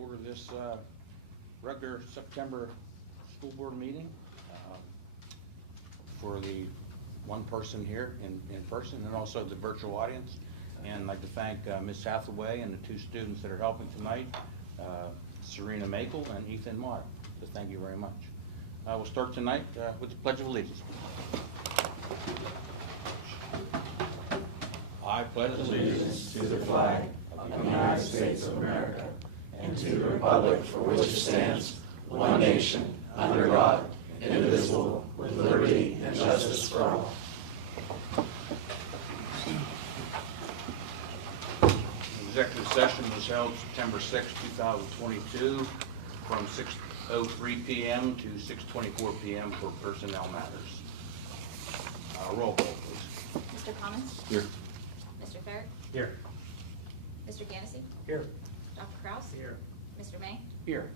order this regular September school board meeting for the one person here in person and also the virtual audience. And I'd like to thank Ms. Hathaway and the two students that are helping tonight, Serena Makel and Ethan Mott. So thank you very much. We'll start tonight with the Pledge of Allegiance. I pledge allegiance to the flag of the United States of America and to the republic for which it stands, one nation, under God, indivisible, with liberty and justice for all. The executive session was held September 6, 2022 from 6:03 p.m. to 6:24 p.m. for personnel matters. Roll call, please. Mr. Commons? Here. Mr. Ferrick? Here. Mr. Ganesey? Here. Dr. Kraus? Here. Mr. May? Here.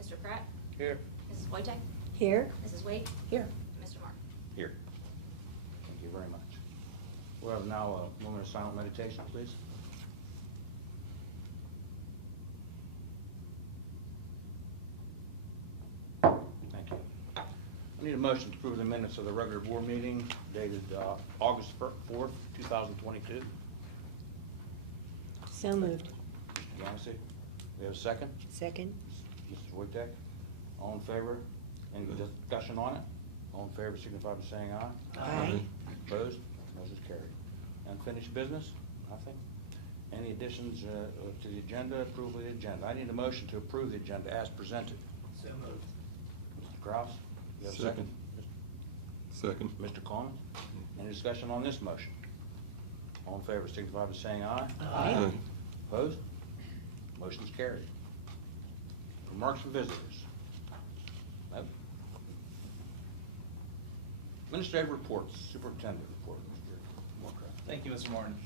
Mr. Pratt? Here. Mrs. Wojtek? Here. Mrs. Wade? Here. Mr. Mark? Here. Thank you very much. We'll have now a moment of silent meditation, please. Thank you. I need a motion to approve the minutes of the regular board meeting dated August 4th, 2022. So moved. Mr. Gansey, we have a second? Second. Mrs. Wojtek, all in favor? Any discussion on it? All in favor signify by saying aye. Aye. Opposed? Motion's carried. Unfinished business? Nothing. Any additions to the agenda? Approval of the agenda. I need a motion to approve the agenda as presented. So moved. Mr. Kraus? You have a Second. Second. Mr. Coleman? Any discussion on this motion? All in favor signify by saying aye. Aye. Opposed? Motion's carried. Remarks from visitors? Nope. Administrative reports, superintendent report. Mr. Moorcraft. Thank you, Mr. Martin.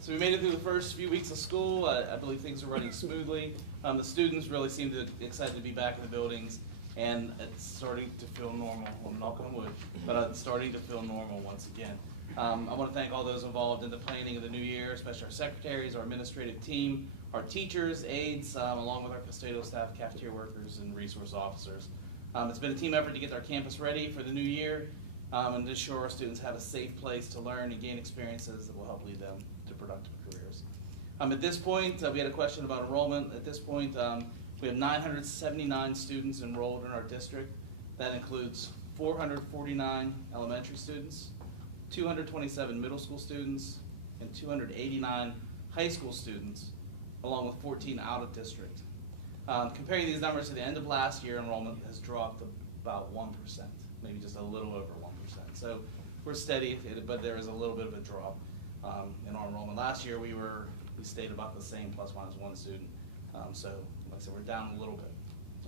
So we made it through the first few weeks of school. I believe things are running smoothly. The students really seem excited to be back in the buildings, and it's starting to feel normal. Well, knock on wood, but it's starting to feel normal once again. I want to thank all those involved in the planning of the new year, especially our secretaries, our administrative team, our teachers, aides, along with our custodial staff, cafeteria workers, and resource officers. It's been a team effort to get our campus ready for the new year and to ensure our students have a safe place to learn and gain experiences that will help lead them to productive careers. At this point, we had a question about enrollment. At this point, we have 979 students enrolled in our district. That includes 449 elementary students, 227 middle school students, and 289 high school students, along with 14 out of district. Comparing these numbers to the end of last year, enrollment has dropped about 1%, maybe just a little over 1%. So we're steady, but there is a little bit of a drop in our enrollment. Last year we stayed about the same, plus minus one student. So like I said, we're down a little bit.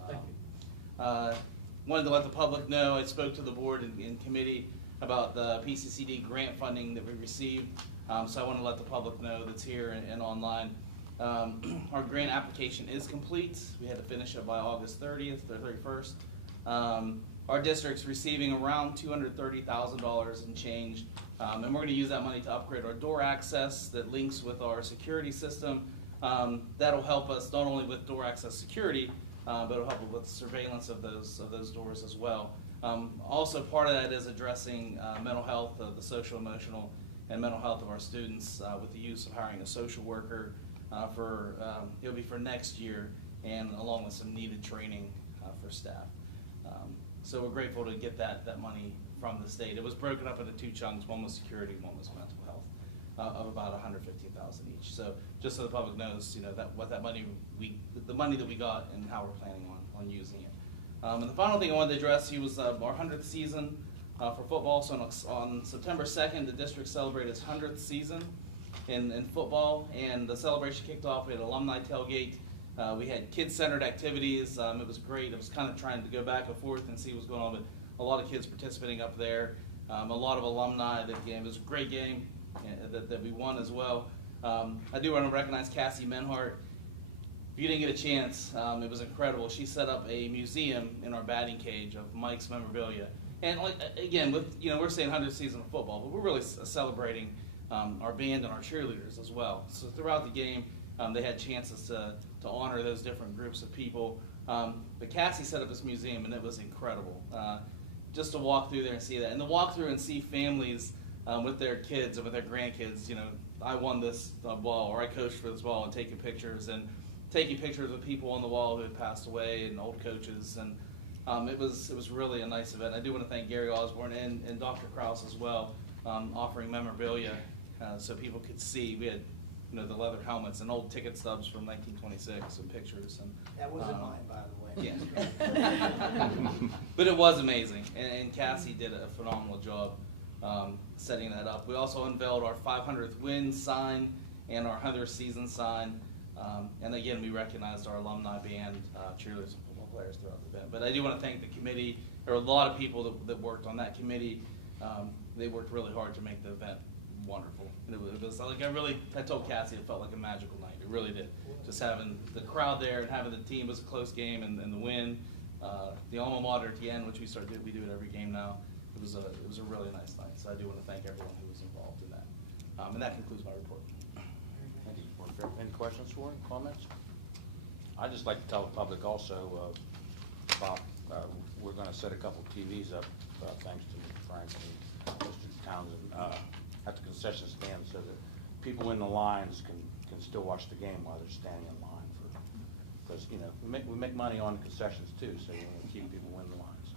Thank you. Wanted to let the public know, I spoke to the board in committee about the PCCD grant funding that we received. So I want to let the public know that's here and online. Our grant application is complete. We had to finish it by August 30th or 31st. Our district's receiving around $230,000 in change, and we're going to use that money to upgrade our door access that links with our security system. That'll help us not only with door access security, but it'll help with surveillance of those doors as well. Also, part of that is addressing mental health, the social, emotional, and mental health of our students with the use of hiring a social worker it'll be for next year, and along with some needed training for staff. So we're grateful to get that money from the state. It was broken up into two chunks. One was security, one was mental health, of about $150,000 each. So just so the public knows, the money that we got and how we're planning on using it. And the final thing I wanted to address was our 100th season for football. So on September 2nd, the district celebrated its 100th season in football, and the celebration kicked off with an alumni tailgate. We had kid-centered activities. It was great. It was kind of trying to go back and forth and see what's going on, but a lot of kids participating up there. A lot of alumni that game. It was a great game that we won as well. I do want to recognize Cassie Menhart. If you didn't get a chance, it was incredible. She set up a museum in our batting cage of Mike's memorabilia. And again, we're saying 100th season of football, but we're really celebrating our band and our cheerleaders as well. So throughout the game, they had chances to honor those different groups of people. But CASD set up this museum, and it was incredible. Just to walk through there and see that, and to walk through and see families with their kids and with their grandkids. You know, I won this ball, or I coached for this ball, and taking pictures with people on the wall who had passed away and old coaches, and it was really a nice event. I do want to thank Gary Osborne and Dr. Krause as well, offering memorabilia so people could see. We had, you know, the leather helmets and old ticket stubs from 1926 and pictures. And That wasn't mine, by the way. yeah. But it was amazing, and Cassie did a phenomenal job setting that up. We also unveiled our 500th win sign and our 100th season sign. And again, we recognized our alumni band, cheerleaders and football players throughout the event. But I do want to thank the committee. There were a lot of people that worked on that committee. They worked really hard to make the event wonderful. And it was like I told Cassie it felt like a magical night. It really did. Just having the crowd there and having the team, it was a close game, and the win. The alma mater at the end, which we do it every game now. It was a really nice night. So I do want to thank everyone who was involved in that. And that concludes my report. Thank you, Board Chair. Any questions for him, comments? I'd just like to tell the public also about, we're going to set a couple TVs up, thanks to Frank and Mr. Townsend, at the concession stand, so that people in the lines can still watch the game while they're standing in line, because you know we make money on concessions too, so we want to keep people in the lines.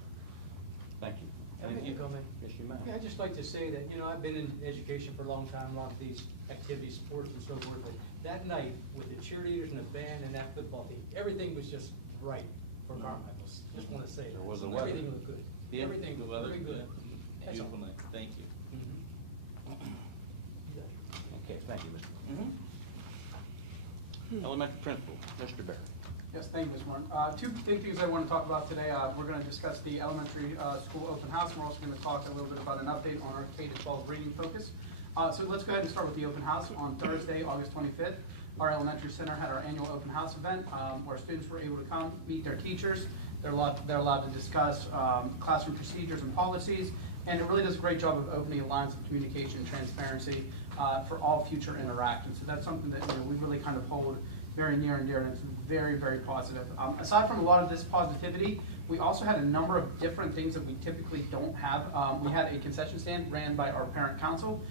Thank you. Can I make a comment? Yes, you may. Yeah, I'd just like to say that, you know, I've been in education for a long time, a lot of these activities, sports and so forth, but that night with the cheerleaders and the band and that football team, everything was just right for Carmichael's. Just want to say There that. was the weather. Everything looked good. Yeah, Everything the was weather, very good. yeah. That's all. Beautiful night. Thank you. Okay, thank you, Mr. Elementary Principal, Mr. Barry. Yes, thank you, Ms. Martin. Two big things I want to talk about today. We're going to discuss the elementary school open house. We're also going to talk a little bit about an update on our K-12 reading focus. So let's go ahead and start with the open house. On Thursday, August 25th, our elementary center had our annual open house event where students were able to come meet their teachers. They're allowed to discuss classroom procedures and policies, and it really does a great job of opening lines of communication and transparency for all future interactions. So that's something that we really kind of hold very near and dear, and it's very, very positive. Aside from a lot of this positivity, we also had a number of different things that we typically don't have. We had a concession stand ran by our parent council.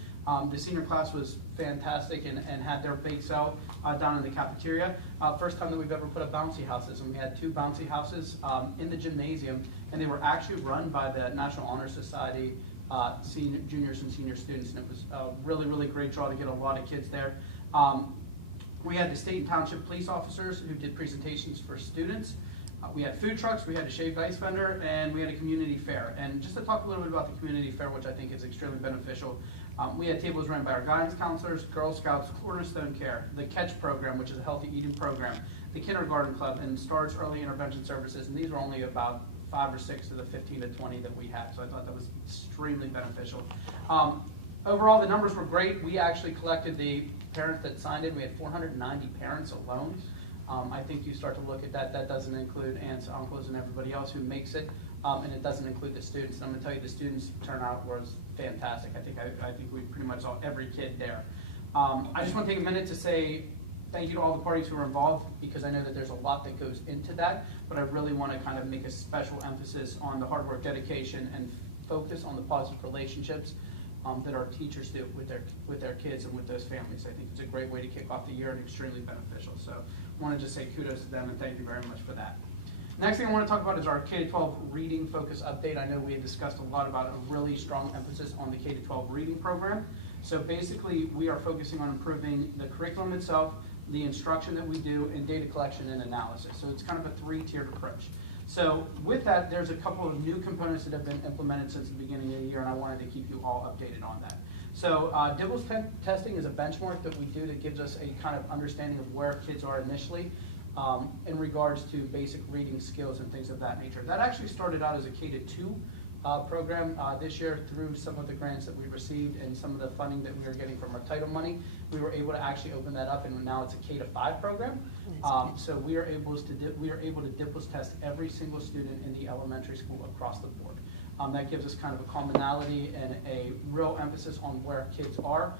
The senior class was fantastic and had their bake sale down in the cafeteria. First time that we've ever put up bouncy houses, and we had 2 bouncy houses in the gymnasium, and they were actually run by the National Honor Society juniors and senior students, and it was a really, really great draw to get a lot of kids there. We had the state and township police officers who did presentations for students. We had food trucks, we had a shaved ice vendor, and we had a community fair. And just to talk a little bit about the community fair, which I think is extremely beneficial, we had tables run by our guidance counselors, Girl Scouts, Cornerstone Care, the CATCH program, which is a healthy eating program, the kindergarten club, and STARS early intervention services. And these were only about 5 or 6 of the 15 to 20 that we had. So I thought that was extremely beneficial. Overall, the numbers were great. We actually collected the parents that signed in. We had 490 parents alone. I think you start to look at that. That doesn't include aunts, uncles, and everybody else who makes it, and it doesn't include the students. And I'm going to tell you, the students' turnout was fantastic. I think we pretty much saw every kid there. I just want to take a minute to say thank you to all the parties who were involved, because I know that there's a lot that goes into that, but I really want to kind of make a special emphasis on the hard work, dedication, and focus on the positive relationships that our teachers do with their kids and with those families. I think it's a great way to kick off the year and extremely beneficial. So I want to just say kudos to them and thank you very much for that. Next thing I want to talk about is our K-12 reading focus update. I know we had discussed a lot about a really strong emphasis on the K-12 reading program. So basically, we are focusing on improving the curriculum itself, the instruction that we do, and data collection and analysis. So it's kind of a 3-tiered approach. So with that, there's a couple of new components that have been implemented since the beginning of the year, and I wanted to keep you all updated on that. So DIBELS testing is a benchmark that we do that gives us a kind of understanding of where kids are initially in regards to basic reading skills and things of that nature. That actually started out as a K-2 program this year through some of the grants that we received and some of the funding that we are getting from our title money. We were able to actually open that up, and now it's a K-5 program. So we are able to DIBELS test every single student in the elementary school across the board. That gives us kind of a commonality and a real emphasis on where kids are.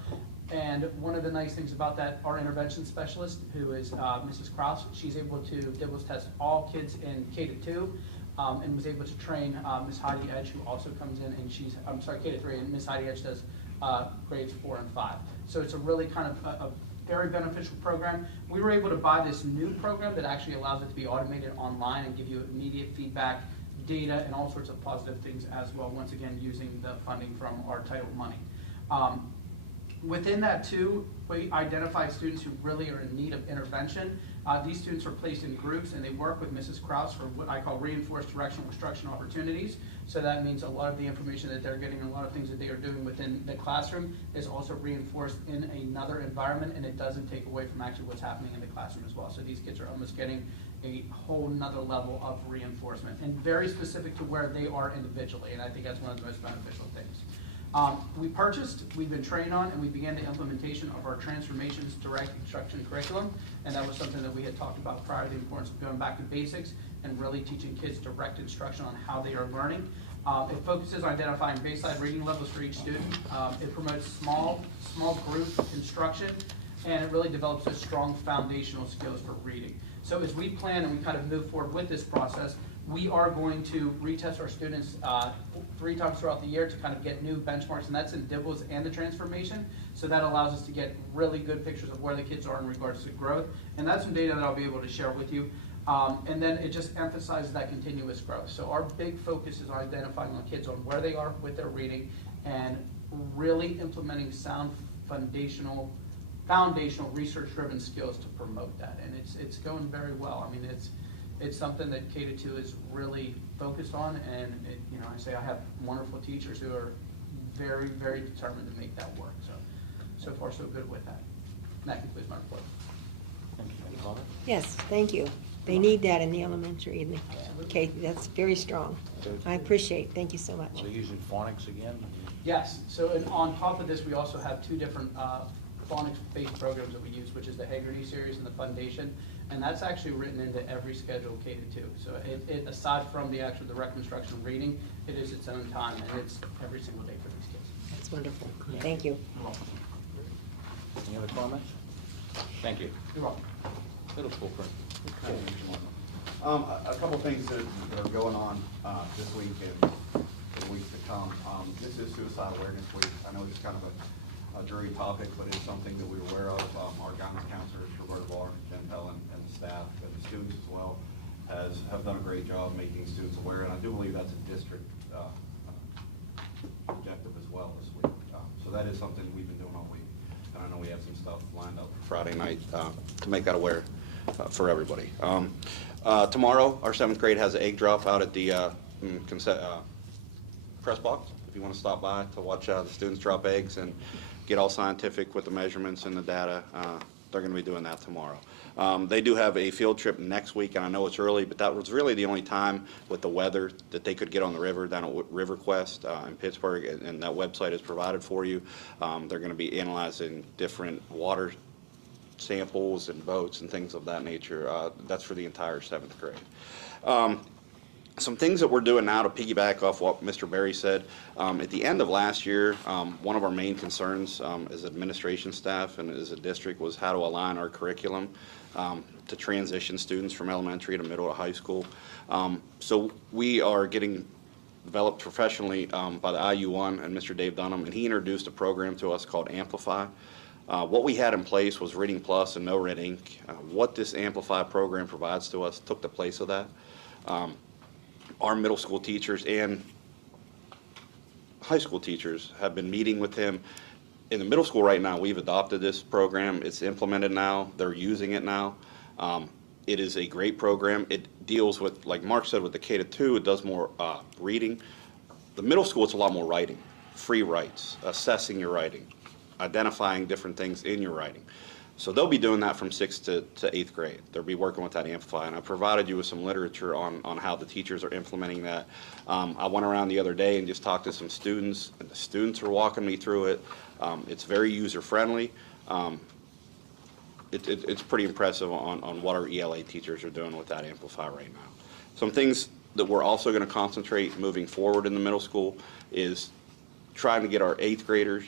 And one of the nice things about that, our intervention specialist, who is Mrs. Kraus, she's able to DIBELS test all kids in K-2, and was able to train Ms. Heidi Edge, who also comes in, and she's, I'm sorry, K-3, and Ms. Heidi Edge does grades 4 and 5. So it's a really kind of a very beneficial program. We were able to buy this new program that actually allows it to be automated online and give you immediate feedback, data, and all sorts of positive things as well, once again, using the funding from our title money. Within that too, we identify students who really are in need of intervention. These students are placed in groups and they work with Mrs. Kraus for what I call reinforced directional instruction opportunities. So that means a lot of the information that they're getting and a lot of things that they are doing within the classroom is also reinforced in another environment, and it doesn't take away from actually what's happening in the classroom as well. So these kids are almost getting a whole nother level of reinforcement and very specific to where they are individually, and I think that's one of the most beneficial things. We've been trained on, and we began the implementation of our Transformations Direct Instruction curriculum, and that was something that we had talked about prior, the importance of going back to basics and really teaching kids direct instruction on how they are learning. It focuses on identifying baseline reading levels for each student. It promotes small group instruction, and it really develops those strong foundational skills for reading. So as we plan and we kind of move forward with this process, we are going to retest our students 3 times throughout the year to kind of get new benchmarks, and that's in DIBELS and the transformation. So that allows us to get really good pictures of where the kids are in regards to growth. And that's some data that I'll be able to share with you. And then it just emphasizes that continuous growth. So our big focus is on identifying the kids on where they are with their reading and really implementing sound foundational research-driven skills to promote that. And it's going very well. I mean, it's something that K-2 is really focused on, and I say I have wonderful teachers who are very, very determined to make that work. So far so good with that. And that concludes my report. Thank you. Any comment? Yes, thank you. They need that in the elementary, and okay, that's very strong. I appreciate, thank you so much. Are they using phonics again? Yes, so and on top of this, we also have 2 different phonics-based programs that we use, which is the Haggerty series and the Foundation, and that's actually written into every schedule K-2. So it aside from the direct instruction reading, it is its own time, and it's every single day for these kids. That's wonderful. Thank you. You're welcome. Any other comments? Thank you. You're welcome. Middle school principal. A couple things that are going on this week and the weeks to come. This is Suicide Awareness Week. I know it's kind of a jury topic, but it's something that we're aware of. Our guidance counselors, Roberta Barr, Jen Pellin, and the staff and the students as well have done a great job making students aware, and I do believe that's a district objective as well this week. So that is something we've been doing all week, and I know we have some stuff lined up for Friday night to make that aware for everybody. Tomorrow, our 7th grade has an egg drop out at the press box. If you want to stop by to watch the students drop eggs and get all scientific with the measurements and the data, they're going to be doing that tomorrow. They do have a field trip next week, and I know it's early, but that was really the only time with the weather that they could get on the river down at River Quest in Pittsburgh, and that website is provided for you. They're going to be analyzing different water samples and boats and things of that nature. That's for the entire 7th grade. Some things that we're doing now to piggyback off what Mr. Berry said. At the end of last year, one of our main concerns as administration staff and as a district was how to align our curriculum to transition students from elementary to middle to high school. So we are getting developed professionally by the IU1 and Mr. Dave Dunham, and he introduced a program to us called Amplify. What we had in place was Reading Plus and No Red Ink. What this Amplify program provides to us took the place of that. Our middle school teachers and high school teachers have been meeting with him. In the middle school right now, we've adopted this program. It's implemented now. They're using it now. It is a great program. It deals with, like Mark said, with the K-2, it does more reading. The middle school, it's a lot more writing, free writes, assessing your writing, identifying different things in your writing. So they'll be doing that from 6th to 8th grade. They'll be working with that Amplify, and I provided you with some literature on how the teachers are implementing that. I went around the other day and just talked to some students, and the students are walking me through it. It's very user-friendly. It's pretty impressive on what our ELA teachers are doing with that Amplify right now. Some things that we're also going to concentrate moving forward in the middle school is trying to get our 8th graders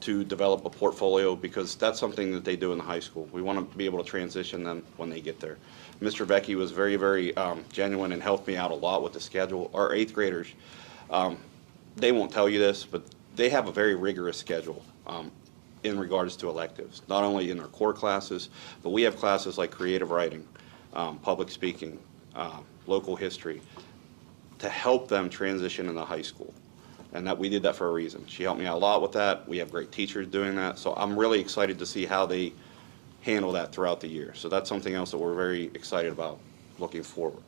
to develop a portfolio, because that's something that they do in the high school. We want to be able to transition them when they get there. Mr. Vecchi was very, very genuine and helped me out a lot with the schedule. Our 8th graders, they won't tell you this, but they have a very rigorous schedule in regards to electives, not only in their core classes, but we have classes like creative writing, public speaking, local history, to help them transition into high school. And that we did that for a reason. She helped me out a lot with that. We have great teachers doing that. So I'm really excited to see how they handle that throughout the year. So that's something else that we're very excited about looking forward.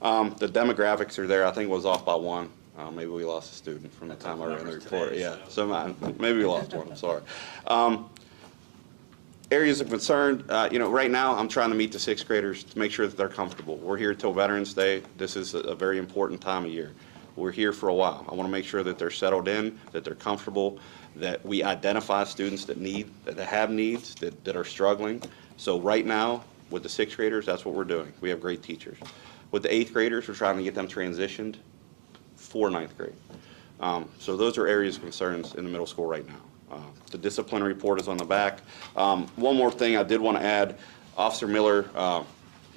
The demographics are there. I think it was off by 1. Maybe we lost a student from the time I ran the report. Yeah, so maybe we lost one, I'm sorry. Areas of concern, right now I'm trying to meet the 6th graders to make sure that they're comfortable. We're here till Veterans Day. This is a very important time of year. We're here for a while. I want to make sure that they're settled in, that they're comfortable, that we identify students that have needs, that are struggling. So right now, with the 6th graders, that's what we're doing. We have great teachers. With the 8th graders, we're trying to get them transitioned for 9th grade. So those are areas of concerns in the middle school right now. The discipline report is on the back. One more thing I did want to add, Officer Miller,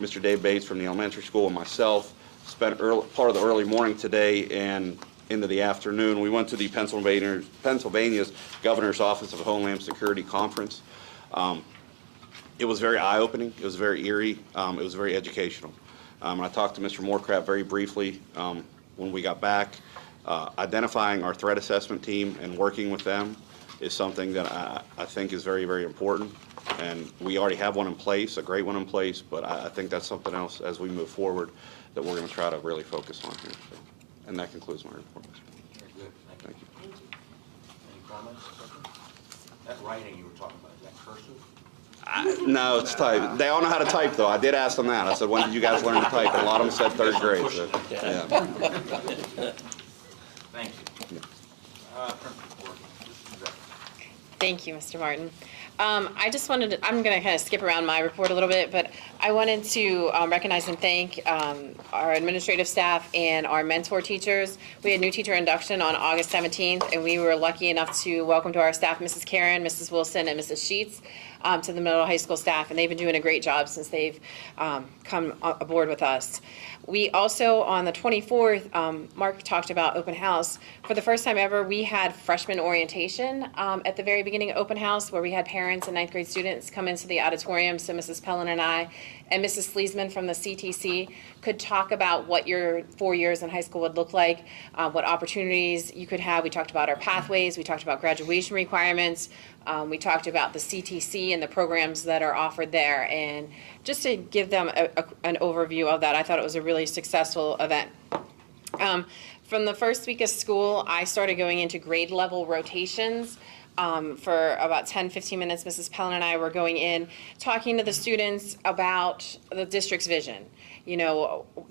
Mr. Dave Bates from the elementary school, and myself spent part of the early morning today and into the afternoon. We went to the Pennsylvania's Governor's Office of Homeland Security Conference. It was very eye-opening. It was very eerie. It was very educational. I talked to Mr. Moorcraft very briefly when we got back. Identifying our threat assessment team and working with them is something that I think is very, very important. And we already have one in place, a great one in place, but I think that's something else as we move forward that we're going to try to really focus on here. So, and that concludes my report. Very good, thank you. Thank you. Any comments? That writing you were talking about, is that cursive? No, it's type. They all know how to type, though. I did ask them that. I said, when did you guys learn to type? And a lot of them said 3rd grade. So, yeah. Thank you. Principal Gordon, this is Zach. Thank you, Mr. Martin. I just wanted to, I'm going to kind of skip around my report a little bit, but I wanted to recognize and thank our administrative staff and our mentor teachers. We had new teacher induction on August 17th, and we were lucky enough to welcome to our staff Mrs. Karen, Mrs. Wilson, and Mrs. Sheets to the middle high school staff, and they've been doing a great job since they've come aboard with us. We also, on the 24th, Mark talked about open house. For the first time ever, we had freshman orientation at the very beginning of open house, where we had parents and 9th grade students come into the auditorium. So Mrs. Pellin and I and Mrs. Sleesman from the CTC could talk about what your 4 years in high school would look like, what opportunities you could have. We talked about our pathways. We talked about graduation requirements. We talked about the CTC and the programs that are offered there. And just to give them an overview of that, I thought it was a really successful event. From the first week of school, I started going into grade level rotations. For about 10-15 minutes, Mrs. Pellin and I were going in, talking to the students about the district's vision,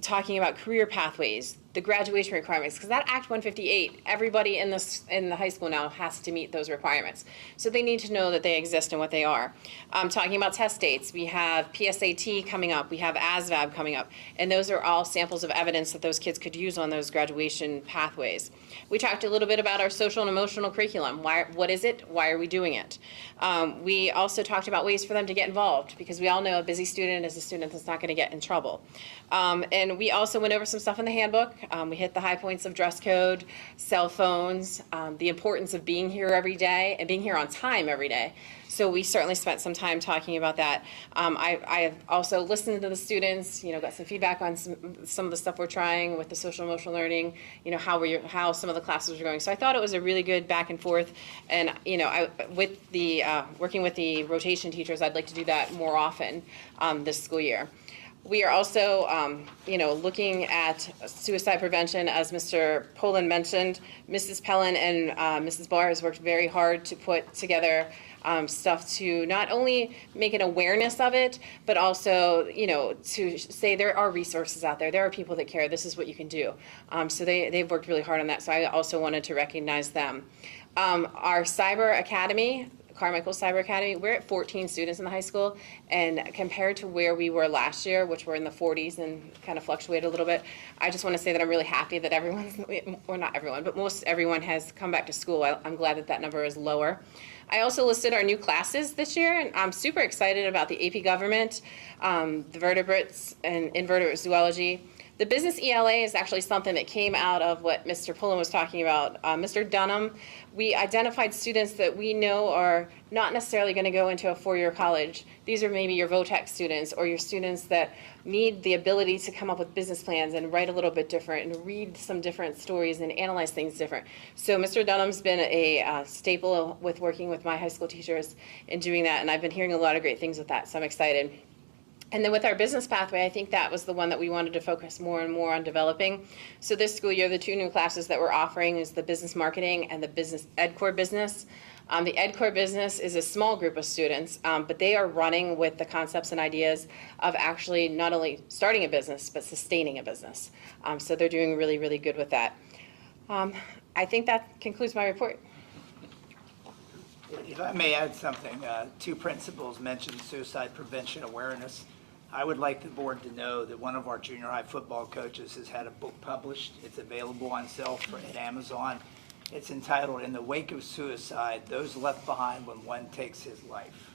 talking about career pathways, the graduation requirements, because that Act 158, everybody in the high school now has to meet those requirements. So they need to know that they exist and what they are. Talking about test dates, we have PSAT coming up, we have ASVAB coming up, and those are all samples of evidence that those kids could use on those graduation pathways. We talked a little bit about our social and emotional curriculum. What is it? Why are we doing it? We also talked about ways for them to get involved, because we all know a busy student is a student that's not going to get in trouble. And we also went over some stuff in the handbook. We hit the high points of dress code, cell phones, the importance of being here every day and being here on time every day. So we certainly spent some time talking about that. I also listened to the students, got some feedback on some of the stuff we're trying with the social emotional learning, how some of the classes are going. So I thought it was a really good back and forth. And, with the, working with the rotation teachers, I'd like to do that more often this school year. We are also, looking at suicide prevention, as Mr. Poland mentioned. Mrs. Pellin and Mrs. Barr has worked very hard to put together stuff to not only make an awareness of it, but also, to say there are resources out there. There are people that care. This is what you can do. So they've worked really hard on that. So I also wanted to recognize them. Our Cyber Academy Carmichael Cyber Academy, we're at 14 students in the high school, and compared to where we were last year, which were in the 40s and kind of fluctuated a little bit, I just want to say that I'm really happy that everyone's, or not everyone, but most everyone has come back to school. I'm glad that that number is lower. I also listed our new classes this year, and I'm super excited about the AP Government, the vertebrates and invertebrate zoology. The business ELA is actually something that came out of what Mr. Pullen was talking about. Mr. Dunham, we identified students that we know are not necessarily going to go into a four-year college. These are maybe your VOTEC students or your students that need the ability to come up with business plans and write a little bit different and read some different stories and analyze things different. So Mr. Dunham's been a staple with working with my high school teachers in doing that, and I've been hearing a lot of great things with that, so I'm excited. And then with our business pathway, I think that was the one that we wanted to focus more and more on developing. So this school year, the two new classes that we're offering is the business marketing and the business ed core business. The ed core business is a small group of students, but they are running with the concepts and ideas of actually not only starting a business, but sustaining a business. So they're doing really, really good with that. I think that concludes my report. If I may add something, two principals mentioned suicide prevention awareness. I would like the board to know that one of our junior high football coaches has had a book published. It's available on sale at Amazon. It's entitled, "In the Wake of Suicide, Those Left Behind When One Takes His Life."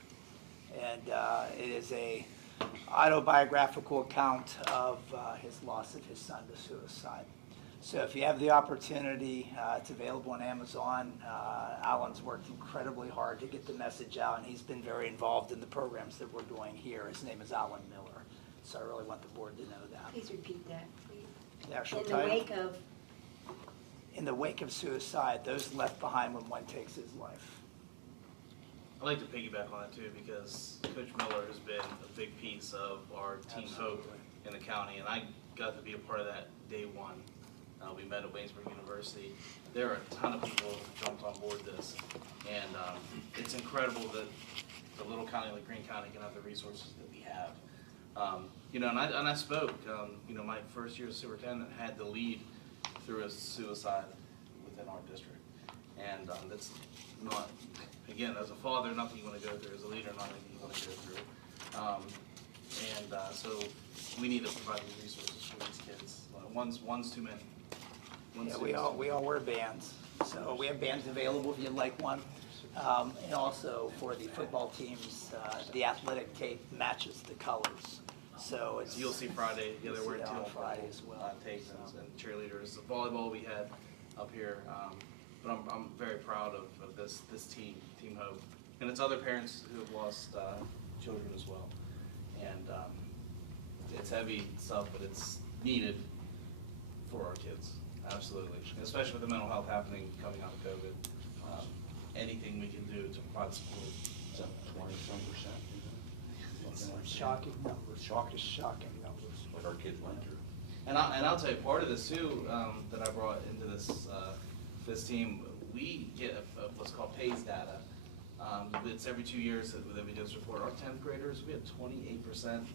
And it is a autobiographical account of his loss of his son to suicide. So if you have the opportunity, it's available on Amazon. Alan's worked incredibly hard to get the message out, and he's been very involved in the programs that we're doing here. His name is Alan Miller. So I really want the board to know that. Please repeat that, please. The actual In the title. wake of, In the Wake of Suicide, Those Left Behind When One Takes His Life. I'd like to piggyback on that too, because Coach Miller has been a big piece of our team hope in the county, and I got to be a part of that day one. We met at Waynesburg University. There are a ton of people who jumped on board this, and it's incredible that a little county like Greene County can have the resources that we have. You know, and I spoke. You know, my first year as superintendent had to lead through a suicide within our district, and that's not, again, as a father, nothing you want to go through. As a leader, nothing you want to go through. So we need to provide these resources for these kids. One's too many. Yeah, we all wear bands. So we have bands available if you'd like one. And also for the football teams, the athletic tape matches the colors. So it's. You'll see Friday, yeah, they're wearing on teal Friday as well. tapes and cheerleaders. The volleyball we had up here, but I'm very proud of this team Hope, and it's other parents who have lost children as well. And it's heavy stuff, but it's needed for our kids, absolutely, especially with the mental health happening coming out of COVID. Anything we can do to provide support. 20-some%. Shocking numbers. Shocking numbers. What our kids went through. And I'll tell you, part of this too, that I brought into this team, we get what's called PACE data. It's every 2 years that we do this report. Our 10th graders, we had 28%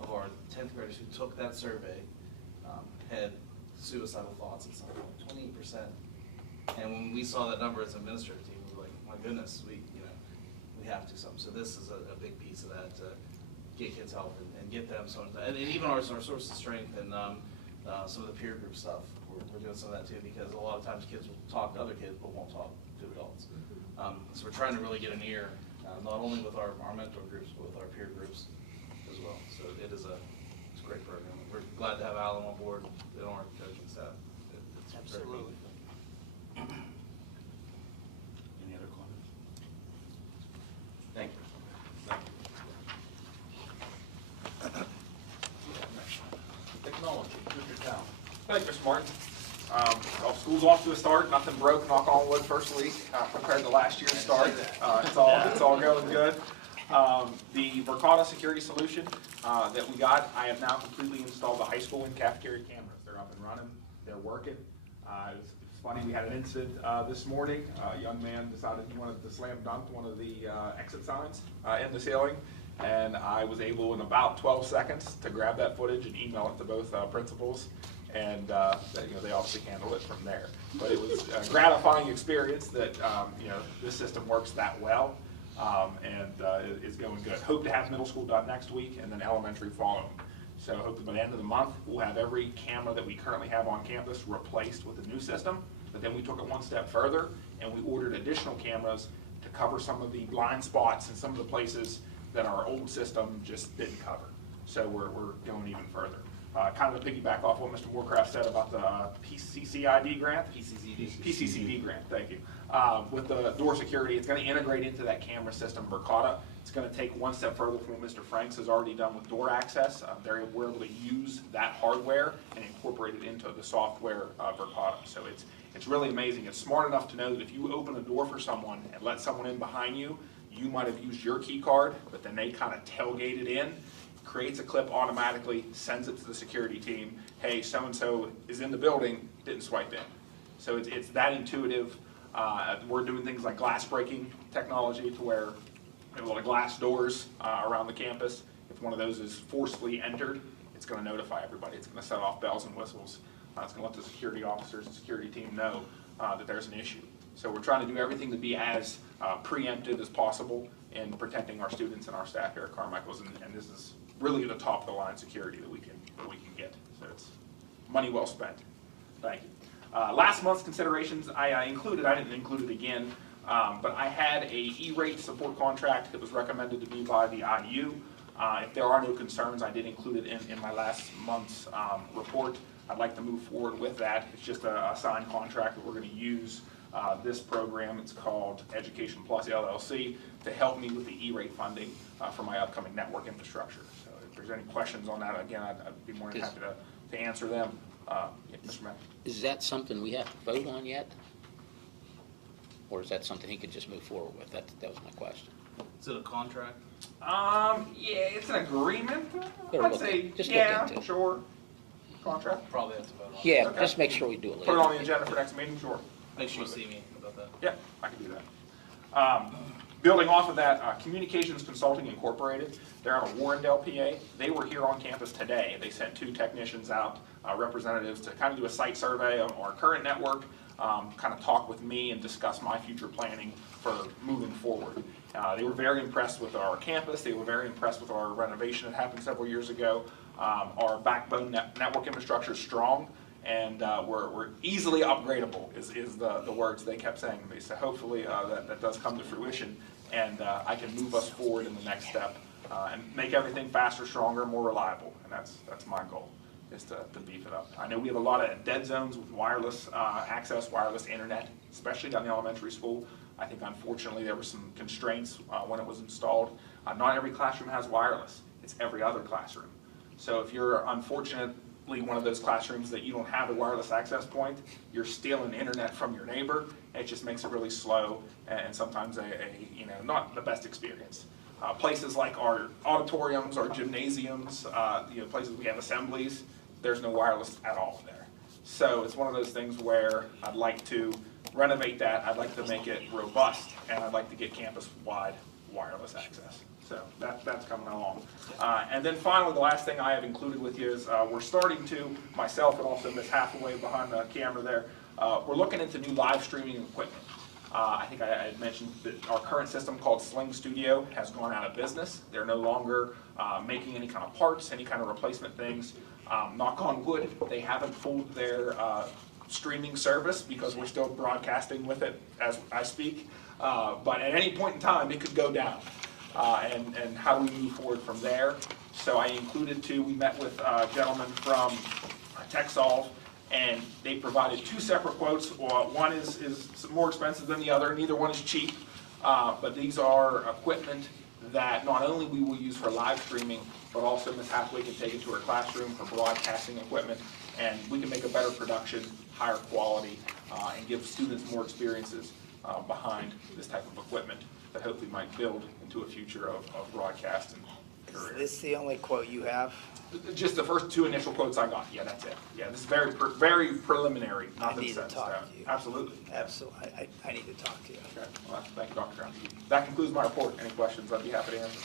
of our 10th graders who took that survey had suicidal thoughts at some point, 28%. And when we saw that number as an administrative team, we were like, my goodness, we have to do something. So this is a big piece of that, to get kids help and get them some, and even our source of strength and some of the peer group stuff. We're doing some of that too, because a lot of times kids will talk to other kids but won't talk to adults. So we're trying to really get an ear, not only with our mentor groups, but with our peer groups as well. So it's a great program. We're glad to have Alan on board and our coaching staff. It's Absolutely. Any other comments? Thank you. Technology, Mr. Town. Thank you, Mr. Martin. Well, school's off to a start. Nothing broke, knock on wood, first week compared to last year's start. It's all going good. The Verkada security solution that we got, I have now completely installed the high school and cafeteria cameras. They're up and running. They're working. It's funny, we had an incident this morning. A young man decided he wanted to slam dunk one of the exit signs in the ceiling. And I was able in about 12 seconds to grab that footage and email it to both principals. And they obviously handle it from there. But it was a gratifying experience that this system works that well. It's going good. Hope to have middle school done next week and then elementary following. So hopefully by the end of the month, we'll have every camera that we currently have on campus replaced with a new system. But then we took it one step further and we ordered additional cameras to cover some of the blind spots and some of the places that our old system just didn't cover. So we're going even further. Kind of to piggyback off what Mr. Moorcraft said about the PCCID grant. PCCD grant, thank you. With the door security, it's going to integrate into that camera system, Verkada. It's going to take one step further from what Mr. Franks has already done with door access. We're able to use that hardware and incorporate it into the software Verkada. So it's really amazing. It's smart enough to know that if you open a door for someone and let someone in behind you, you might have used your key card, but then they kind of tailgated in, creates a clip automatically, sends it to the security team. Hey, so-and-so is in the building, didn't swipe in. So it's that intuitive. We're doing things like glass breaking technology to where we have a lot of glass doors around the campus. If one of those is forcibly entered, it's going to notify everybody. It's going to set off bells and whistles. It's going to let the security officers and security team know that there's an issue. So we're trying to do everything to be as preemptive as possible in protecting our students and our staff here at Carmichael's, and this is really the top of the line security that we can get. So it's money well spent. Thank you. Last month's considerations I included. I didn't include it again, but I had a E-rate support contract that was recommended to me by the IU. If there are no concerns, I did include it in my last month's report. I'd like to move forward with that. It's just a signed contract that we're going to use this program. It's called Education Plus LLC to help me with the E-rate funding for my upcoming network infrastructure. So if there's any questions on that, again, I'd be more than happy to answer them. Mr. Matt. Is that something we have to vote on yet? Or is that something he could just move forward with? That was my question. Is it a contract? Yeah, it's an agreement. Better I'd look say, at- just look yeah, into it. sure. Contract. Probably have to vote on it. Yeah, Okay. just make sure we do it later. Put it on the agenda for next meeting, sure. Make sure you see me about that. Yeah, I can do that. Building off of that, Communications Consulting Incorporated, they're out of Warrendale, PA. They were here on campus today. They sent 2 technicians out, representatives, to kind of do a site survey of our current network, kind of talk with me and discuss my future planning for moving forward. They were very impressed with our campus. They were very impressed with our renovation that happened several years ago. Our backbone network infrastructure is strong, and we're easily upgradable is the words they kept saying to me. So hopefully that does come to fruition, and I can move us forward in the next step and make everything faster, stronger, more reliable. And that's my goal, is to beef it up. I know we have a lot of dead zones with wireless access, wireless internet, especially down the elementary school. I think unfortunately there were some constraints when it was installed. Not every classroom has wireless. It's every other classroom. So if you're unfortunately one of those classrooms that you don't have a wireless access point, you're stealing internet from your neighbor. It just makes it really slow and sometimes not the best experience. Places like our auditoriums, our gymnasiums, places we have assemblies, there's no wireless at all there. So it's one of those things where I'd like to renovate that. I'd like to make it robust, and I'd like to get campus-wide wireless access. So that's coming along. And then finally, the last thing I have included with you is we're starting to, myself and also Ms. Hathaway behind the camera there, we're looking into new live streaming equipment. I think I had mentioned that our current system called Sling Studio has gone out of business. They're no longer making any kind of parts, any kind of replacement things. Knock on wood, they haven't pulled their streaming service because we're still broadcasting with it as I speak. But at any point in time, it could go down. And how do we move forward from there? So I included 2. We met with a gentleman from TechSolve, and they provided 2 separate quotes. One is more expensive than the other. Neither one is cheap, but these are equipment that not only we will use for live streaming, but also Ms. Hathaway can take it to her classroom for broadcasting equipment, and we can make a better production, higher quality, and give students more experiences behind this type of equipment that hopefully might build into a future of broadcast and career. Is this the only quote you have? Just the first 2 initial quotes I got. Yeah, that's it. Yeah, this is very preliminary. I need to talk to you. Absolutely. Absolutely. I need to talk to you. Okay. Well, thank you, Dr. Brown. That concludes my report. Any questions? I'd be happy to answer.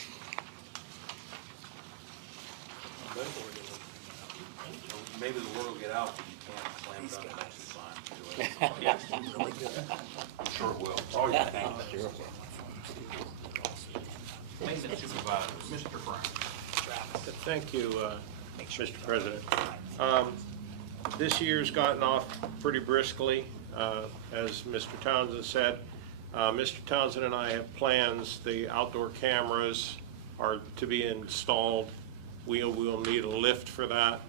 Maybe the word will get out that you can't slam dunk These that guys. sign. Really good. Sure it will. Oh, yeah, thank you. Maintenance Supervisor, Mr. Brown. Thank you, Mr. President. This year's gotten off pretty briskly, as Mr. Townsend said. Mr. Townsend and I have plans. The outdoor cameras are to be installed. We will need a lift for that.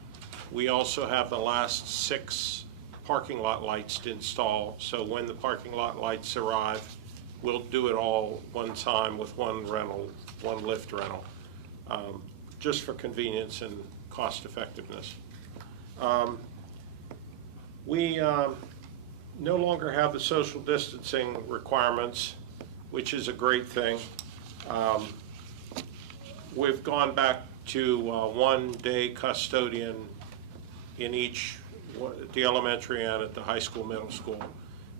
We also have the last 6 parking lot lights to install, so when the parking lot lights arrive, we'll do it all one time with one rental, one lift rental, just for convenience and cost effectiveness. We no longer have the social distancing requirements, which is a great thing. We've gone back to 1-day custodian in each, at the elementary and at the high school, middle school.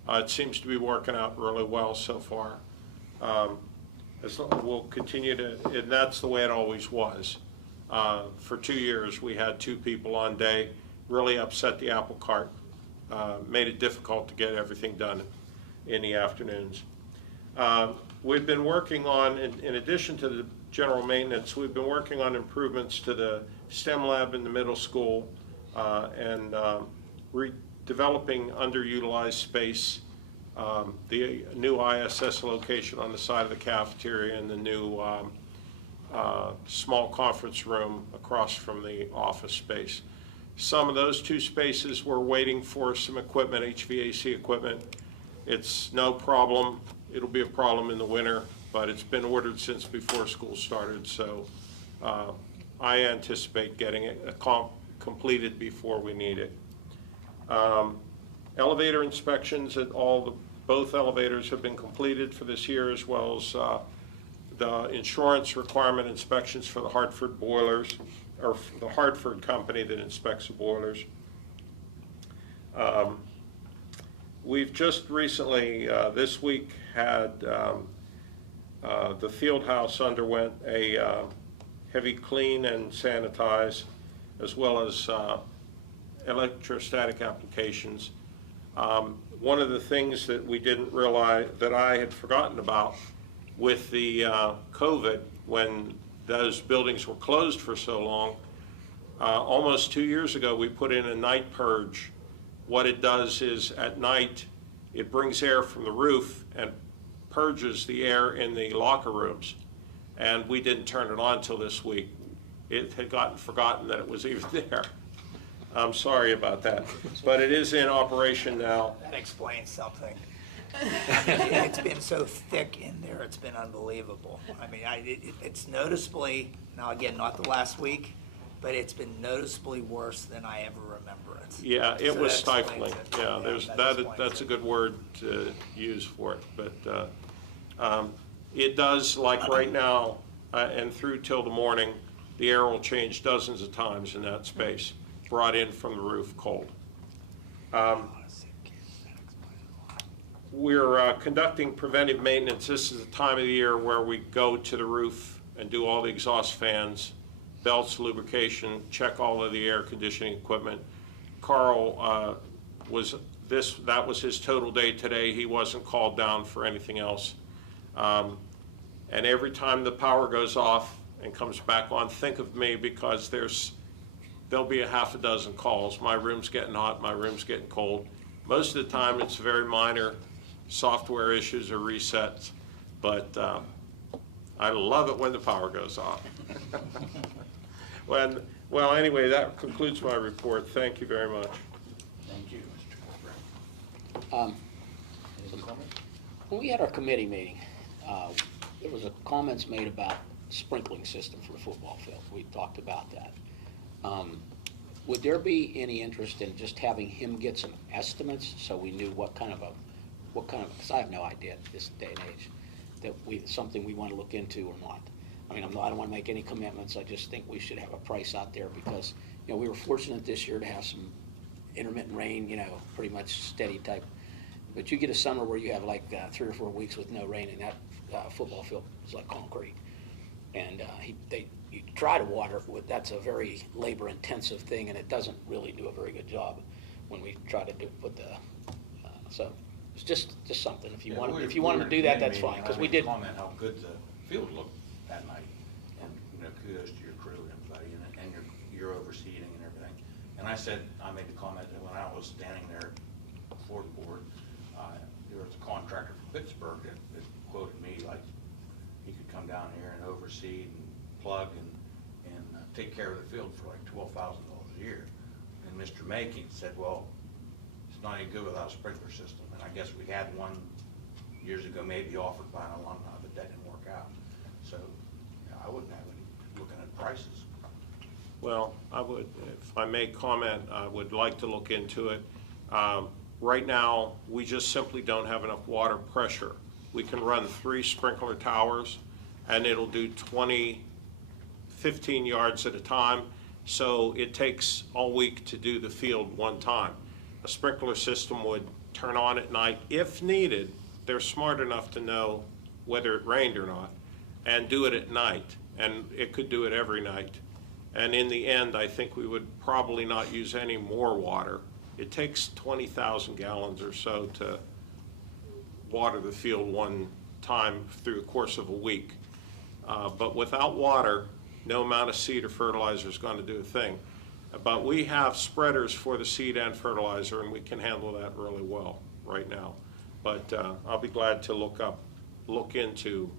It seems to be working out really well so far. We'll continue to, and that's the way it always was. For 2 years, we had 2 people on day, really upset the apple cart, made it difficult to get everything done in the afternoons. We've been working on, in addition to the general maintenance, we've been working on improvements to the STEM lab in the middle school and redeveloping underutilized space, the new ISS location on the side of the cafeteria and the new small conference room across from the office space. Some of those 2 spaces we're waiting for some equipment, HVAC equipment. It's no problem. It'll be a problem in the winter, but it's been ordered since before school started, so I anticipate getting it completed before we need it. Elevator inspections at both elevators have been completed for this year, as well as the insurance requirement inspections for the Hartford boilers, or the Hartford company that inspects the boilers. We've just recently, this week, had the field house underwent a heavy clean and sanitize, as well as electrostatic applications. One of the things that we didn't realize, that I had forgotten about with the COVID, when those buildings were closed for so long, almost 2 years ago we put in a night purge. What it does is at night it brings air from the roof and purges the air in the locker rooms, and we didn't turn it on till this week. It had gotten forgotten that it was even there. I'm sorry about that, but it is in operation now. That explains something. It's been so thick in there, it's been unbelievable. I mean, it's noticeably, now again, not the last week, but it's been noticeably worse than I ever remember it. Yeah, it So was that explains stifling. it. Yeah, that's a good word to use for it. But it does, like right now, and through till the morning, the air will change dozens of times in that space, brought in from the roof cold. We're conducting preventive maintenance. This is the time of the year where we go to the roof and do all the exhaust fans, belts, lubrication, check all of the air conditioning equipment. Carl that was his total day today. He wasn't called down for anything else. And every time the power goes off and comes back on, think of me, because there'll be a half a dozen calls. My room's getting hot, my room's getting cold. Most of the time it's very minor software issues or resets, but I love it when the power goes off. Well, anyway, that concludes my report. Thank you very much. Thank you, Mr. Brown. Any comments? When we had our committee meeting, there was a comments made about sprinkling system for the football field. We talked about that. Would there be any interest in just having him get some estimates so we knew what kind of, because I have no idea at this day and age, something we want to look into or not. I mean, I don't want to make any commitments. I just think we should have a price out there because, we were fortunate this year to have some intermittent rain, pretty much steady type. But you get a summer where you have like 3 or 4 weeks with no rain, and that football field is like concrete. And you try to water it, that's a very labor-intensive thing, and it doesn't really do a very good job when we try to so it's just something. If you want to do that, that's fine, because we did. Comment how good the field looked that night. And, kudos to your crew and everybody, and your overseeing and everything. And I made the comment that when I was standing there before the board, there was a contractor from Pittsburgh that quoted me like he could come down here and oversee and plug and take care of the field for like $12,000 a year. And Mr. Making said, well, it's not any good without a sprinkler system. And I guess we had one years ago, maybe offered by an alumni, but that didn't work out. So I wouldn't have any looking at prices. Well, I would, if I may comment, I would like to look into it. Right now, we just simply don't have enough water pressure. We can run 3 sprinkler towers, and it'll do 15 yards at a time, so it takes all week to do the field one time. A sprinkler system would turn on at night if needed. They're smart enough to know whether it rained or not, and do it at night, and it could do it every night. And in the end, I think we would probably not use any more water. It takes 20,000 gallons or so to water the field one time through the course of a week. But without water, no amount of seed or fertilizer is going to do a thing. But we have spreaders for the seed and fertilizer, and we can handle that really well right now. But I'll be glad to look into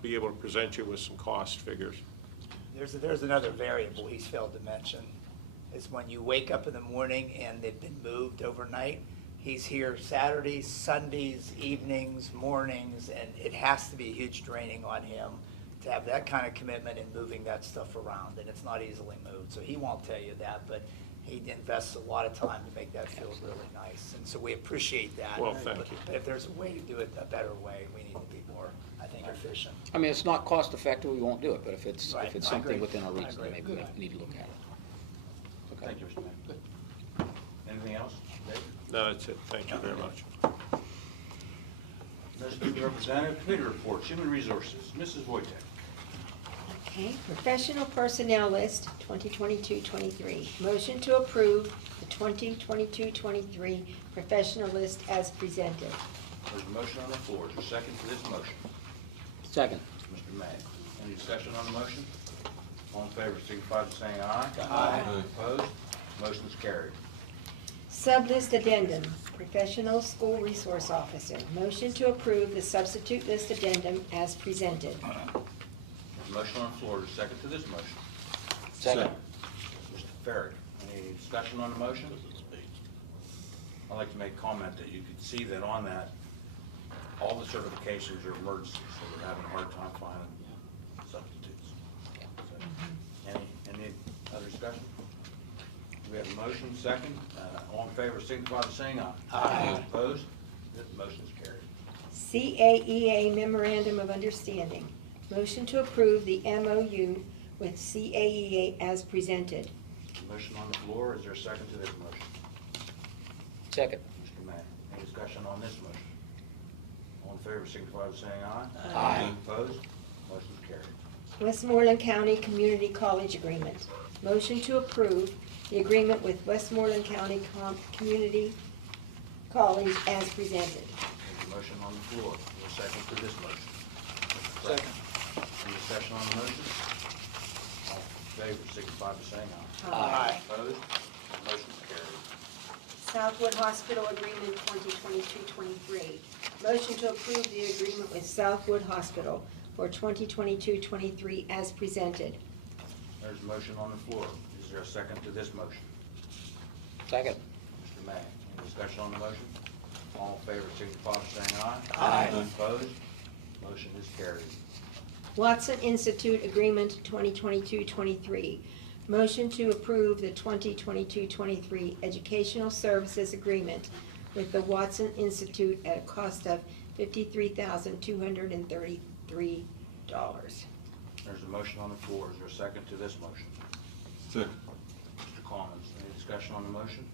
be able to present you with some cost figures. There's another variable he's failed to mention, is when you wake up in the morning and they've been moved overnight. He's here Saturdays, Sundays, evenings, mornings, and it has to be huge draining on him to have that kind of commitment in moving that stuff around, and it's not easily moved. So he won't tell you that, but he invests a lot of time to make that field really nice, and so we appreciate that. Well, thank you. But if there's a way to do it a better way, we need to be more, I think, efficient. I mean, it's not cost effective, we won't do it, but if it's, Right, if it's I something agree. within our I reach, then agree. maybe we need to look at it. Okay. Thank you, Mr. Mayor. Anything else, Dave? No, that's it. Thank you very much. No student representative, committee reports, human resources, Mrs. Wojtek. Okay, professional personnel list, 2022-23. Motion to approve the 2022-23 professional list as presented. There's a motion on the floor. Is there a second to this motion? Second. Mr. May. Any discussion on the motion? All in favor, signify by saying aye. Aye. Opposed? Motion is carried. Sublist addendum, professional school resource officer. Motion to approve the substitute list addendum as presented. There's a motion on the floor. Is there a second to this motion? Second. Mr. Farrick. Any discussion on the motion? I'd like to make comment that you could see that on that, all the certifications are emergencies, so we're having a hard time finding substitutes. So, any other discussion? We have a motion, second. All in favor, signify by saying aye. Aye. Opposed? This motion is carried. CAEA memorandum of understanding. Motion to approve the MOU with CAEA as presented. Motion on the floor. Is there a second to this motion? Second. Mr. May. Any discussion on this motion? All in favor, signify by saying aye. Aye. Opposed? Motion is carried. Westmoreland County Community College Agreement. Motion to approve the agreement with Westmoreland County Community College as presented. There's a motion on the floor. Is there a second to this motion? Second. Any discussion on the motion? All in favor, signify by saying aye. Aye. Opposed? Motion is carried. Southwood Hospital Agreement 2022-23. Motion to approve the agreement with Southwood Hospital for 2022-23 as presented. There's a motion on the floor. Is there a second to this motion? Second. Mr. May, any discussion on the motion? All in favor, signify by saying aye. Aye. Opposed? Motion is carried. Watson Institute Agreement 2022-23. Motion to approve the 2022-23 Educational Services Agreement with the Watson Institute at a cost of $53,233. There's a motion on the floor. Is there a second to this motion? Second. Mr. Commons, any discussion on the motion?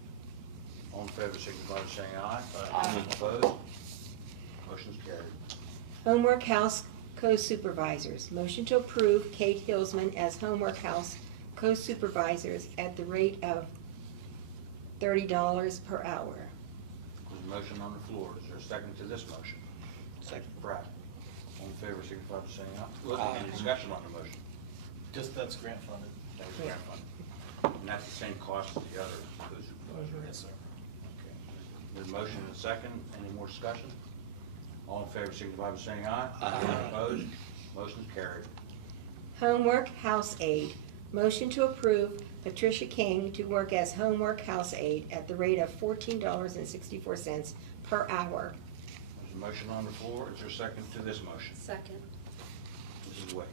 All in favor, signify by saying aye. Aye. Opposed? Motion is carried. Homework House Co-Supervisors. Motion to approve Kate Hillsman as Homework House Co-Supervisors at the rate of $30 per hour. There's a motion on the floor. Is there a second to this motion? Second. Pratt. All in favor, signify by saying aye. Any discussion on the motion? Just that's grant funded. That is grant funded. And that's the same cost as the other food supervisor? Yes, sir. Okay. There's a motion and a second. Any more discussion? All in favor, signify by saying aye. Any opposed? Motion is carried. Homework house aide. Motion to approve Patricia King to work as homework house aide at the rate of $14.64 per hour. There's a motion on the floor. Is there a second to this motion? Second. Mrs. Wade.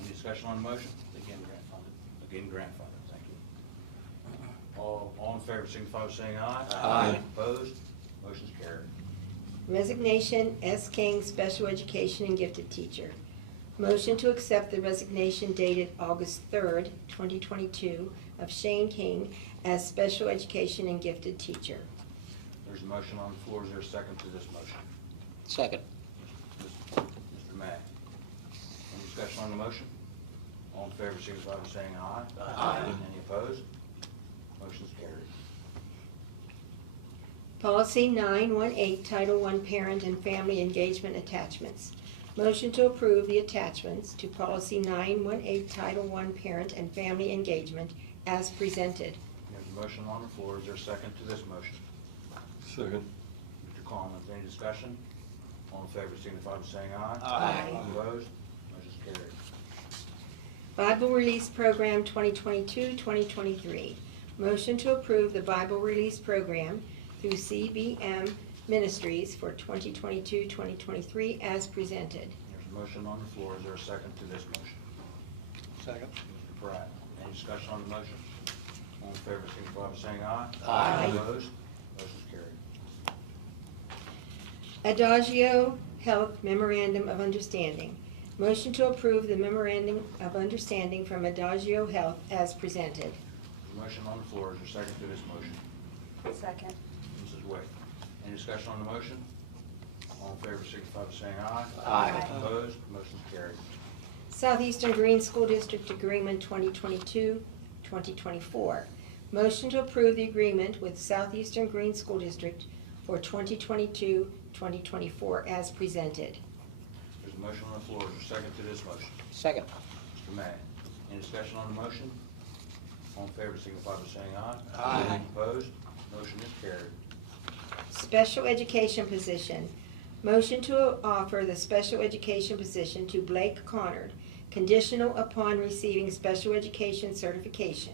Any discussion on the motion? Again, grant funded. Again, grant funded. Thank you. All in favor, signify by saying aye. Aye. Opposed? Motion's carried. Resignation, S. King, special education and gifted teacher. Motion to accept the resignation dated August 3rd, 2022 of Shane King as special education and gifted teacher. There's a motion on the floor. Is there a second to this motion? Second. Mr. May. Any discussion on the motion? All in favor, signify by saying aye. Aye. Any opposed? Motion's carried. Policy 918, Title I Parent and Family Engagement Attachments. Motion to approve the attachments to Policy 918, Title I Parent and Family Engagement as presented. There's a motion on the floor. Is there a second to this motion? Second. Mr. Collins, any discussion? All in favor, signify by saying aye. Aye. Opposed? Motion's carried. Bible Release Program 2022-2023. Motion to approve the Bible Release Program through CBM Ministries for 2022-2023 as presented. There's a motion on the floor. Is there a second to this motion? Second. Mr. Pratt, any discussion on the motion? All in favor, signify by saying aye. Aye. Opposed? Motion's carried. Adagio Health Memorandum of Understanding. Motion to approve the Memorandum of Understanding from Adagio Health as presented. There's a motion on the floor. Is there a second to this motion? Second. Mrs. Wade. Any discussion on the motion? All in favor, signify by saying aye. Aye. Opposed? Motion's carried. Southeastern Green School District Agreement 2022-2024. Motion to approve the agreement with Southeastern Green School District for 2022-2024 as presented. There's a motion on the floor. Is there a second to this motion? Second. Mr. May. Any discussion on the motion? All in favor, signify by saying aye. Aye. Opposed? Motion is carried. Special education position. Motion to offer the special education position to Blake Connard, conditional upon receiving special education certification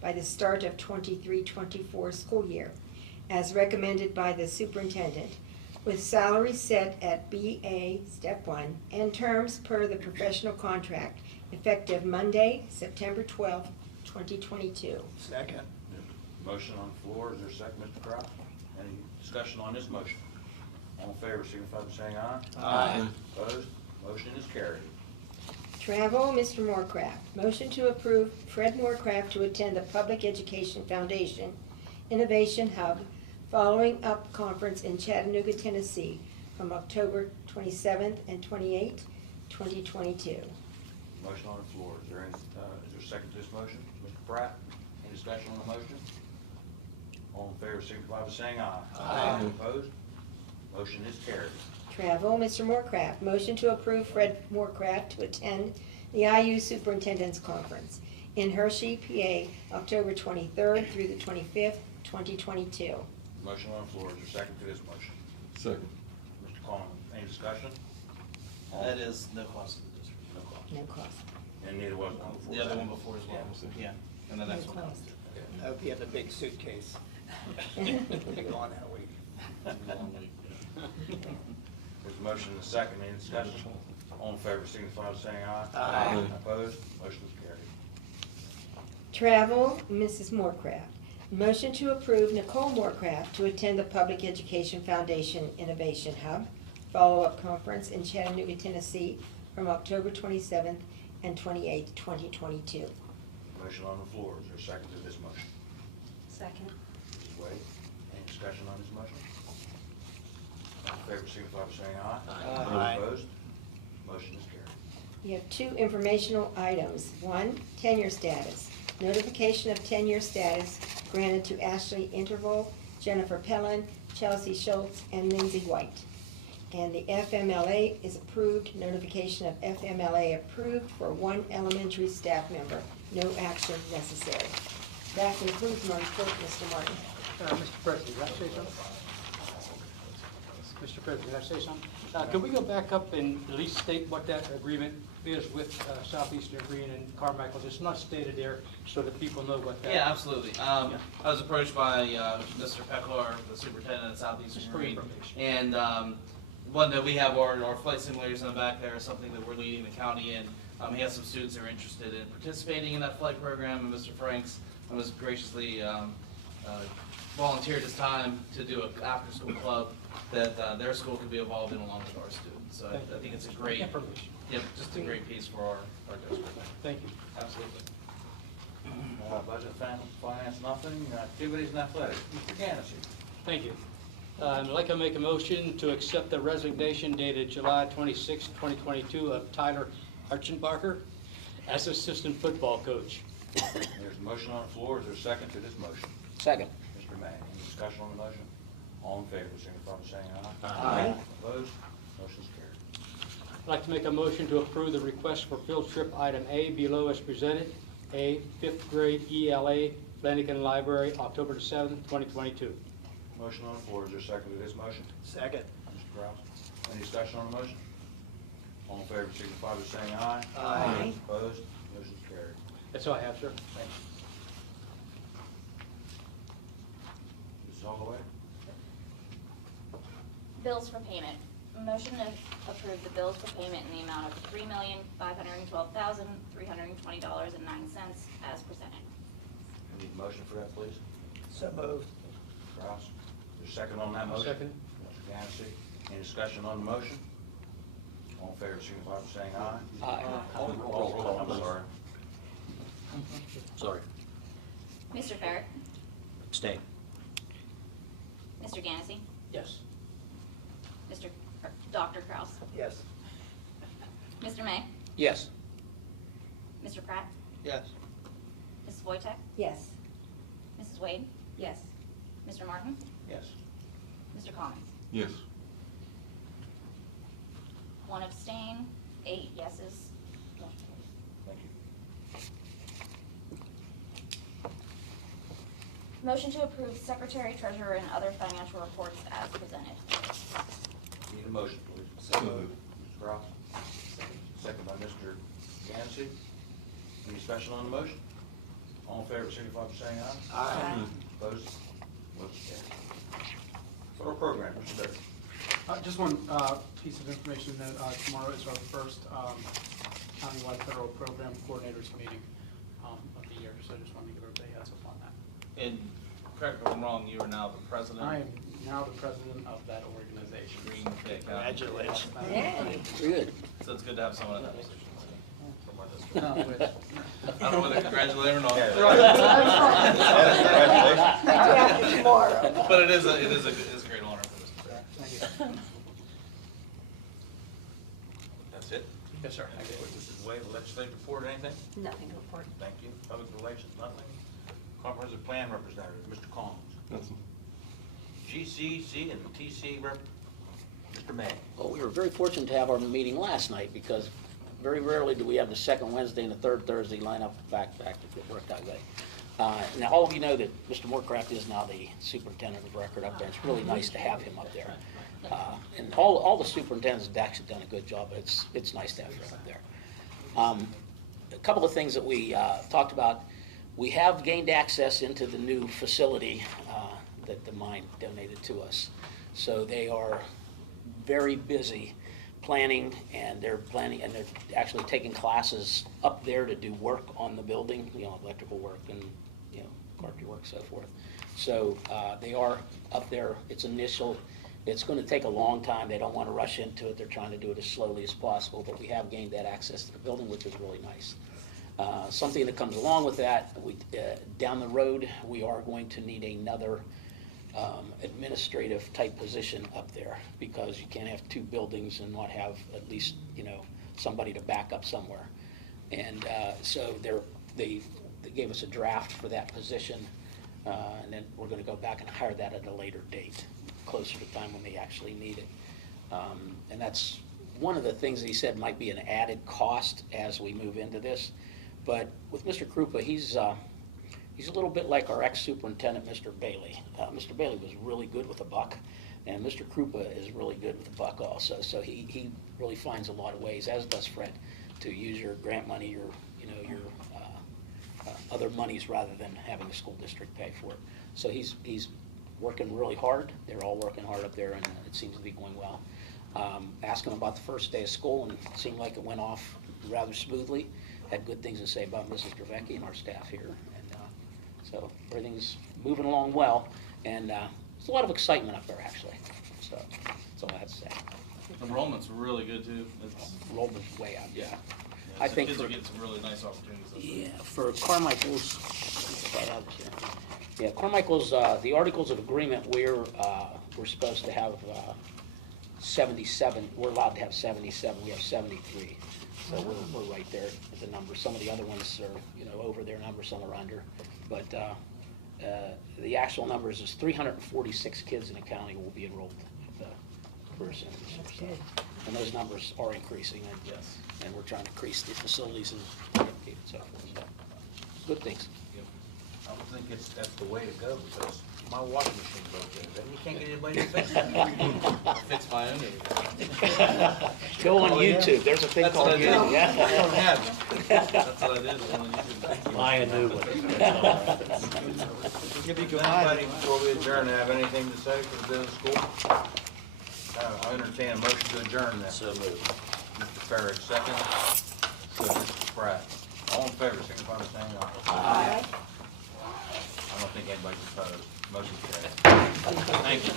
by the start of 23-24 school year, as recommended by the superintendent, with salary set at BA Step 1 and terms per the professional contract, effective Monday, September 12th, 2022. Second. Motion on the floor. Is there a second, Mr. Kraft? Any discussion on this motion? All in favor, signify by saying aye. Aye. Opposed? Motion is carried. Travel, Mr. Moorcraft. Motion to approve Fred Moorcraft to attend the Public Education Foundation Innovation Hub Following Up Conference in Chattanooga, Tennessee, from October 27th and 28th, 2022. Motion on the floor. Is there a second to this motion? Mr. Pratt, any discussion on the motion? All in favor, signify by saying aye. Aye. Opposed? Motion is carried. Travel, Mr. Moorcraft. Motion to approve Fred Moorcraft to attend the IU Superintendent's Conference in Hershey, PA, October 23rd through the 25th, 2022. Motion on the floor. Is there a second to this motion? Second. Mr. Collins, any discussion? That is no cost to the district. No cost. No cost. And neither was one before. The other one before as well. Yeah. And the next No one. cost. I hope you have a big suitcase. Go on that week. There's a motion and a second. Any discussion? All in favor, signify by saying aye. Aye. Opposed? Motion is carried. Travel, Mrs. Moorcraft. Motion to approve Nicole Moorcraft to attend the Public Education Foundation Innovation Hub Follow-Up Conference in Chattanooga, Tennessee, from October 27th and 28th, 2022. Motion on the floor. Is there a second to this motion? Second. Mrs. Wade, any discussion on this motion? All in favor, signify by saying aye. Aye. Opposed? Motion is carried. You have two informational items. One, tenure status. Notification of tenure status granted to Ashley Interval, Jennifer Pellin, Chelsea Schultz, and Lindsay White. And the FMLA is approved. Notification of FMLA approved for one elementary staff member. No action necessary. That concludes my report, Mr. Martin. Mr. President, can I say something? Mr. President, can I say something? Can we go back up and at least state what that agreement is with Southeastern Green and Carmichael's? It's not stated there so that people know what that. Yeah, absolutely. I was approached by Mr. Peklar, the superintendent at Southeastern Green, and one that we have our flight simulators in the back there is something that we're leading the county in. He has some students that are interested in participating in that flight program, and Mr. Franks was graciously volunteered his time to do an after-school club that their school could be involved in along with our students. So I think it's a great, just a great piece for our district. Thank you. Absolutely. Budget, finance, nothing. Activities and athletics. Mr. Ganesey. Thank you. I'd like to make a motion to accept the resignation dated July 26, 2022 of Tyler Archenbacher as assistant football coach. There's a motion on the floor. Is there a second to this motion? Second. Mr. May, any discussion on the motion? All in favor, signify by saying aye. Aye. Opposed? Motion's carried. I'd like to make a motion to approve the request for field trip item A below as presented. A, 5th grade ELA, Flanagan Library, October 7th, 2022. Motion on the floor. Is there a second to this motion? Second. Mr. Kraus. Any discussion on the motion? All in favor, signify by saying aye. Aye. Opposed? Motion's carried. That's all I have, sir. Thank you. Ms. Holloway? Bills for payment. Motion to approve the bills for payment in the amount of $3,512,320.09 as presented. I need a motion for that, please. So moved. Mr. Kraus. Is there a second on that motion? Second. Mr. Ganesey. Any discussion on the motion? All in favor, signify by saying aye. Aye. Roll, I'm sorry. Sorry. Mr. Farrick? Abstain. Mr. Ganesey? Yes. Dr. Kraus? Yes. Mr. May? Yes. Mr. Pratt? Yes. Mrs. Wojtek? Yes. Mrs. Wade? Yes. Mr. Martin? Yes. Mr. Collins? Yes. 1 abstain, 8 yeses. Thank you. Motion to approve secretary, treasurer, and other financial reports as presented. Need a motion, please. So moved. Mr. Kraus. Second by Mr. Gansey. Any discussion on the motion? All in favor, signify by saying aye. Aye. Opposed? Motion carried. Federal program, Mr. Baker. Just one piece of information that tomorrow is our first countywide federal program coordinators meeting of the year. So I just wanted to give everybody a heads up on that. And correct me if I'm wrong, you are now the president. I am now the president of that organization. Green Bay County. Congratulations. Yeah. Good. So it's good to have someone in that position. From our district. No, I don't know whether to congratulate him or not. After tomorrow. But it is a great honor for this. Thank you. That's it? Yes, sir. Mrs. Wade, legislative report, anything? Nothing to report. Thank you. Public relations, nothing. Comprehensive plan representative, Mr. Collins. Nothing. GCC and TC rep, Mr. May. Well, we were very fortunate to have our meeting last night because very rarely do we have the second Wednesday and the third Thursday line up back to back. It worked out good. Now, all of you know that Mr. Moorcraft is now the superintendent of record up there. It's really nice to have him up there. And all the superintendents have actually done a good job, but it's nice to have him up there. A couple of things that we talked about. We have gained access into the new facility that the mine donated to us. So they are very busy planning, and they're actually taking classes up there to do work on the building, electrical work and, carpentry work, so forth. So they are up there. It's going to take a long time. They don't want to rush into it. They're trying to do it as slowly as possible, but we have gained that access to the building, which is really nice. Something that comes along with that, down the road, we are going to need another administrative type position up there, because you can't have two buildings and not have at least, somebody to back up somewhere. And so they gave us a draft for that position, and then we're going to go back and hire that at a later date, closer to the time when they actually need it. And that's one of the things that he said might be an added cost as we move into this. But with Mr. Krupa, he's a little bit like our ex-superintendent, Mr. Bailey. Mr. Bailey was really good with a buck, and Mr. Krupa is really good with a buck also. So he really finds a lot of ways, as does Fred, to use your grant money, your other monies rather than having the school district pay for it. So he's working really hard. They're all working hard up there, and it seems to be going well. Asked him about the first day of school, and it seemed like it went off rather smoothly. Had good things to say about Mrs. Dravecki and our staff here. And so everything's moving along well, and there's a lot of excitement up there, actually. So that's all I have to say. Enrollment's really good too. Enrollment's way up, yeah. I I think kids for- are getting some really nice opportunities. this year. Yeah, for Carmichael's, if I have it here. Yeah, Carmichael's, the Articles of Agreement, we're supposed to have 77, we're allowed to have 77, we have 73. So we're right there at the number. Some of the other ones are, over their number, some are under. But the actual numbers is 346 kids in the county will be enrolled at the Purge Center. So, and those numbers are increasing, and Yes. and we're trying to increase the facilities and so forth. So, good things. I don't think that's the way to go, because my washing machine broke in, and you can't get anybody to fix it. Fix my own. Go on Oh, yeah? YouTube, there's a thing That's called what I YouTube. did. Yeah. That's what I did. When you Buy a new one. Anybody before we adjourn have anything to say for the business school? I entertain a motion to adjourn then. So moved. Mr. Farage, second. Mr. Spratt. All in favor, signify by saying aye. Aye. I don't think anybody's opposed. Motion carries. Thank you.